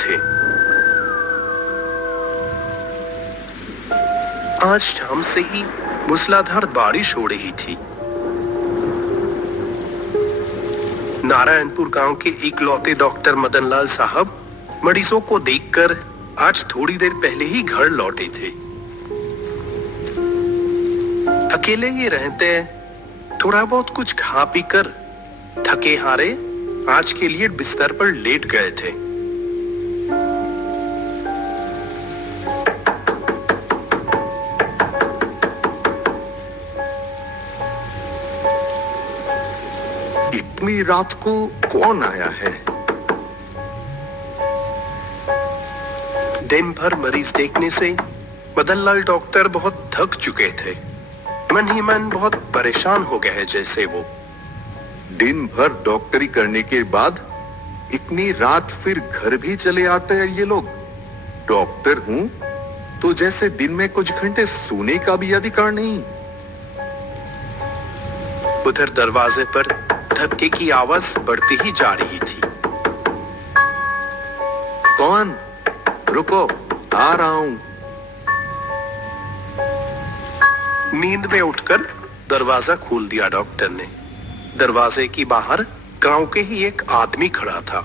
थे। आज शाम से ही मूसलाधार बारिश हो रही थी। नारायणपुर गांव के इकलौते डॉक्टर मदनलाल साहब मरीजों को देखकर आज थोड़ी देर पहले ही घर लौटे थे। अकेले ही रहते थोड़ा बहुत कुछ खा पी कर थके हारे आज के लिए बिस्तर पर लेट गए थे। इतनी रात को कौन आया है? दिन भर मरीज देखने से मदनलाल डॉक्टर बहुत थक चुके थे। मन ही मन बहुत परेशान हो गए जैसे वो। दिन भर डॉक्टरी करने के बाद इतनी रात फिर घर भी चले आते हैं ये लोग। डॉक्टर हूं तो जैसे दिन में कुछ घंटे सोने का भी अधिकार नहीं। उधर दरवाजे पर धक्के की आवाज बढ़ती ही जा रही थी। कौन? रुको, आ रहा हूं। नींद में उठकर दरवाजा खोल दिया डॉक्टर ने। दरवाजे की बाहर गांव के ही एक आदमी खड़ा था।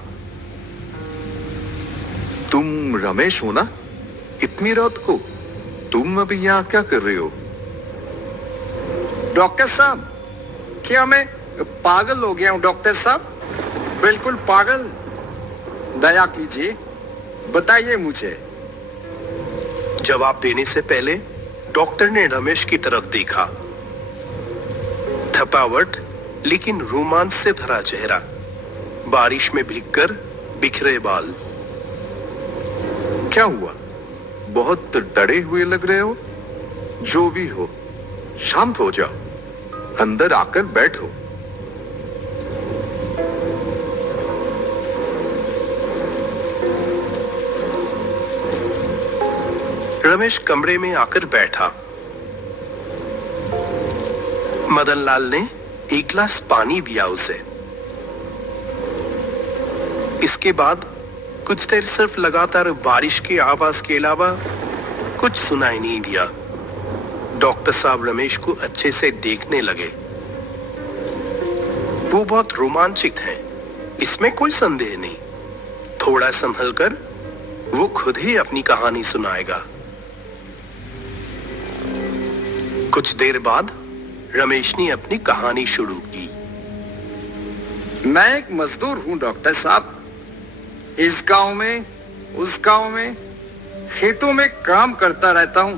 तुम रमेश हो ना? इतनी रात को तुम अभी यहाँ क्या कर रहे हो? डॉक्टर साहब, क्या मैं पागल हो गया हूं डॉक्टर साहब? बिल्कुल पागल। दया कीजिए, बताइए मुझे। जवाब देने से पहले डॉक्टर ने रमेश की तरफ देखा। थकावट लेकिन रोमांच से भरा चेहरा, बारिश में भीगकर बिखरे बाल। क्या हुआ? बहुत डरे हुए लग रहे हो। जो भी हो, शांत हो जाओ, अंदर आकर बैठो। रमेश कमरे में आकर बैठा। मदनलाल ने एक गिलास पानी दिया उसे। इसके बाद कुछ देर सिर्फ लगातार बारिश की आवाज के अलावा कुछ सुनाई नहीं दिया। डॉक्टर साहब रमेश को अच्छे से देखने लगे। वो बहुत रोमांचित हैं, इसमें कोई संदेह नहीं। थोड़ा संभल कर वो खुद ही अपनी कहानी सुनाएगा। कुछ देर बाद रमेश ने अपनी कहानी शुरू की। मैं एक मजदूर हूं डॉक्टर साहब। इस गांव में, उस गांव में, खेतों में काम करता रहता हूं।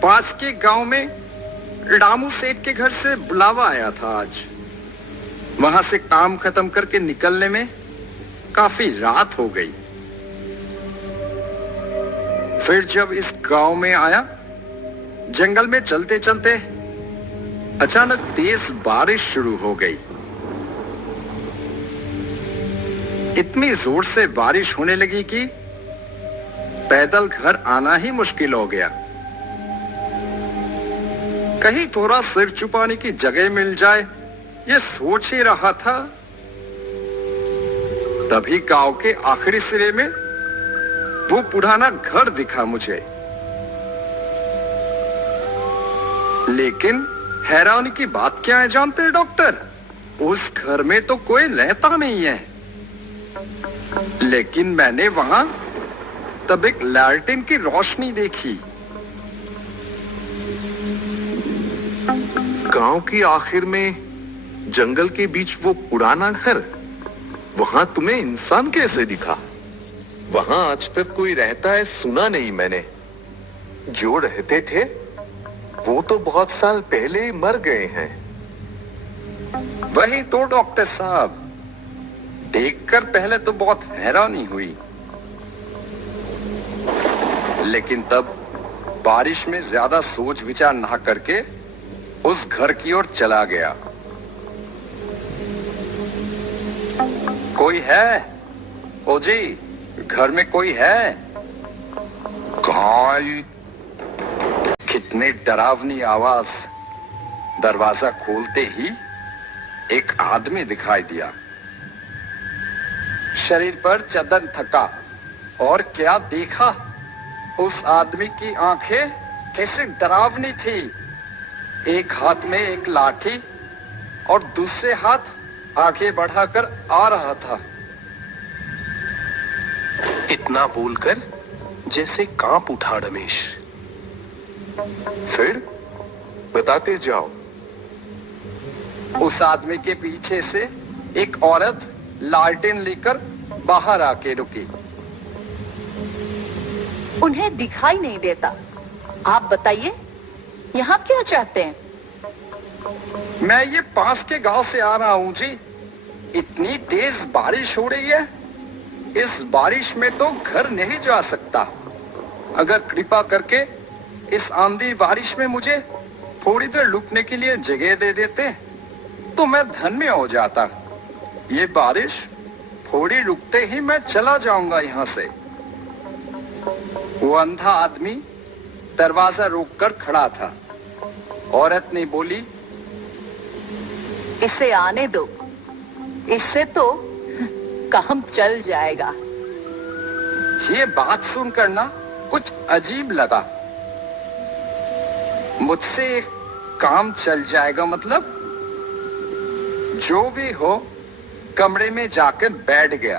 पास के गांव में रामू सेठ के घर से बुलावा आया था आज। वहां से काम खत्म करके निकलने में काफी रात हो गई। फिर जब इस गांव में आया, जंगल में चलते चलते अचानक तेज बारिश शुरू हो गई। इतनी जोर से बारिश होने लगी कि पैदल घर आना ही मुश्किल हो गया। कहीं थोड़ा सिर छुपाने की जगह मिल जाए, ये सोच ही रहा था। तभी गांव के आखिरी सिरे में वो पुराना घर दिखा मुझे। लेकिन हैरानी की बात क्या है जानते हैं डॉक्टर? उस घर में तो कोई रहता नहीं है। लेकिन मैंने वहां तब एक लैट्रिन की रोशनी देखी। गांव के आखिर में जंगल के बीच वो पुराना घर, वहां तुम्हें इंसान कैसे दिखा? वहां आज तक कोई रहता है सुना नहीं मैंने। जो रहते थे वो तो बहुत साल पहले मर गए हैं। वही तो डॉक्टर साहब, देखकर पहले तो बहुत हैरानी हुई, लेकिन तब बारिश में ज्यादा सोच विचार ना करके उस घर की ओर चला गया। कोई है? ओ जी, घर में कोई है? कौन? कितनी डरावनी आवाज। दरवाजा खोलते ही एक आदमी दिखाई दिया। शरीर पर चदन थका, और क्या देखा, उस आदमी की आंखें कैसे डरावनी थी। एक हाथ में एक लाठी और दूसरे हाथ आगे बढ़ाकर आ रहा था। इतना बोलकर जैसे कांप उठा रमेश। फिर बताते जाओ। उस आदमी के पीछे से एक औरत लालटेन लेकर बाहर आके रुकी। उन्हें दिखाई नहीं देता। आप बताइए, यहाँ क्या चाहते हैं? मैं ये पास के गांव से आ रहा हूँ जी। इतनी तेज बारिश हो रही है, इस बारिश में तो घर नहीं जा सकता। अगर कृपा करके इस आंधी बारिश में मुझे थोड़ी देर रुकने के लिए जगह दे देते तो मैं धन्य हो जाता। ये बारिश थोड़ी रुकते ही मैं चला जाऊंगा यहाँ से। वो अंधा आदमी दरवाजा रोककर खड़ा था। औरत ने बोली, इसे आने दो, इससे तो काम चल जाएगा। ये बात सुनकर ना कुछ अजीब लगा। मुझसे काम चल जाएगा मतलब? जो भी हो, कमरे में जाकर बैठ गया।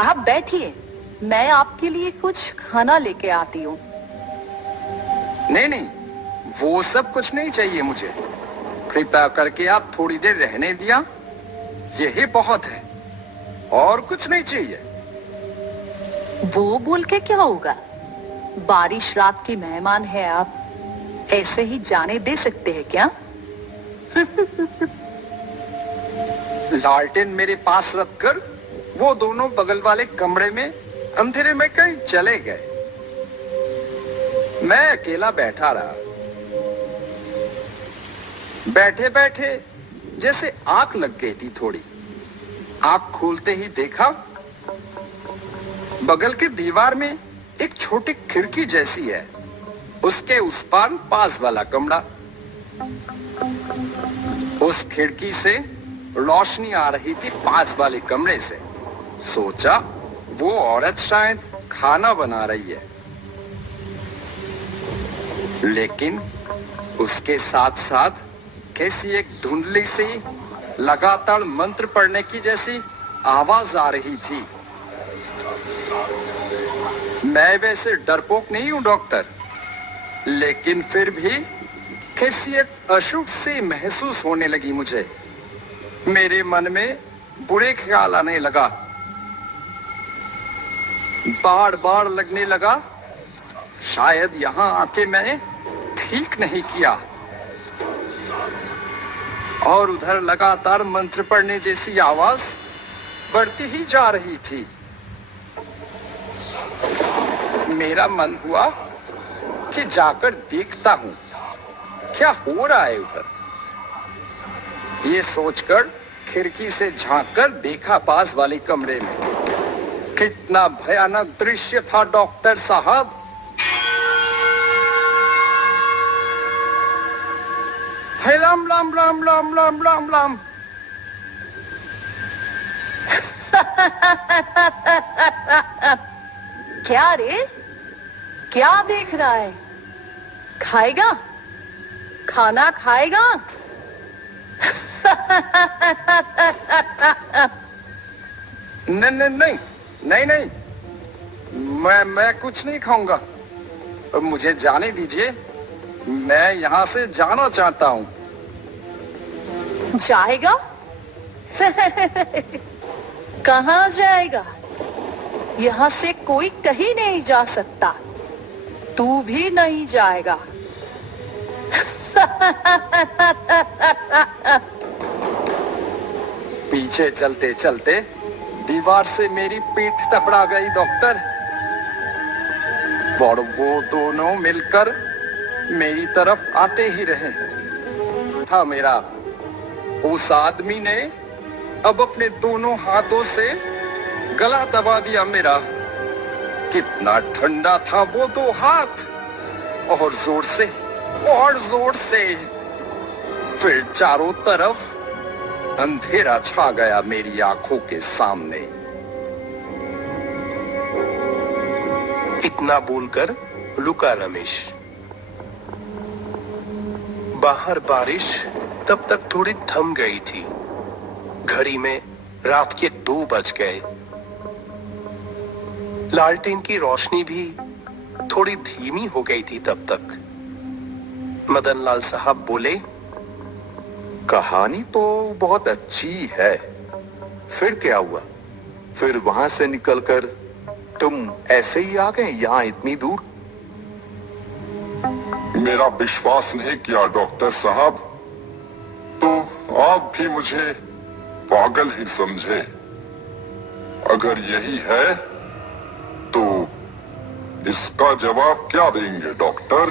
आप बैठिए, मैं आपके लिए कुछ खाना लेके आती हूँ। नहीं नहीं, वो सब कुछ नहीं चाहिए मुझे। कृपया करके आप थोड़ी देर रहने दिया, यही बहुत है, और कुछ नहीं चाहिए। वो बोल के क्या होगा? बारिश रात की मेहमान है, आप ऐसे ही जाने दे सकते हैं क्या? लालटेन मेरे पास रखकर वो दोनों बगल वाले कमरे में अंधेरे में कहीं चले गए। मैं अकेला बैठा रहा। बैठे बैठे जैसे आंख लग गई थी थोड़ी। आंख खोलते ही देखा, बगल के दीवार में एक छोटी खिड़की जैसी है। उसके उस पार पास वाला कमरा। उस खिड़की से रोशनी आ रही थी पास वाले कमरे से। सोचा वो औरत शायद खाना बना रही है। लेकिन उसके साथ साथ कैसी एक धुंधली सी लगातार मंत्र पढ़ने की जैसी आवाज आ रही थी। मैं वैसे डरपोक नहीं हूं डॉक्टर, लेकिन फिर भी कैसी एक अशुभ सी महसूस होने लगी मुझे। मेरे मन में बुरे ख्याल आने लगा। बार बार लगने लगा शायद यहां आके मैंने ठीक नहीं किया। और उधर लगातार मंत्र पढ़ने जैसी आवाज बढ़ती ही जा रही थी। मेरा मन हुआ कि जाकर देखता हूं क्या हो रहा है उधर। ये सोचकर खिड़की से झांककर देखा पास वाले कमरे में। कितना भयानक दृश्य था डॉक्टर साहब। हे राम राम राम राम राम राम राम। क्या रे, क्या देख रहा है? खाएगा? खाना खाएगा? नहीं नहीं नहीं नहीं नहीं, मैं कुछ नहीं खाऊंगा। मुझे जाने दीजिए, मैं यहाँ से जाना चाहता हूँ। जाएगा? कहाँ जाएगा? यहाँ से कोई कहीं नहीं जा सकता। तू भी नहीं जाएगा। पीछे चलते चलते दीवार से मेरी पीठ थपड़ा गई डॉक्टर। और वो दोनों मिलकर मेरी तरफ आते ही रहे था मेरा। उस आदमी ने अब अपने दोनों हाथों से गला दबा दिया मेरा। कितना ठंडा था वो दो हाथ, और जोर से और जोर से। फिर चारों तरफ अंधेरा छा गया मेरी आंखों के सामने। इतना बोलकर रुका रमेश। बाहर बारिश तब तक थोड़ी थम गई थी। घड़ी में रात के 2 बज गए। लालटेन की रोशनी भी थोड़ी धीमी हो गई थी तब तक। मदनलाल साहब बोले, कहानी तो बहुत अच्छी है, फिर क्या हुआ? फिर वहां से निकलकर तुम ऐसे ही आ गए यहां इतनी दूर? मेरा विश्वास नहीं किया डॉक्टर साहब, तो आप भी मुझे पागल ही समझे। अगर यही है तो इसका जवाब क्या देंगे डॉक्टर?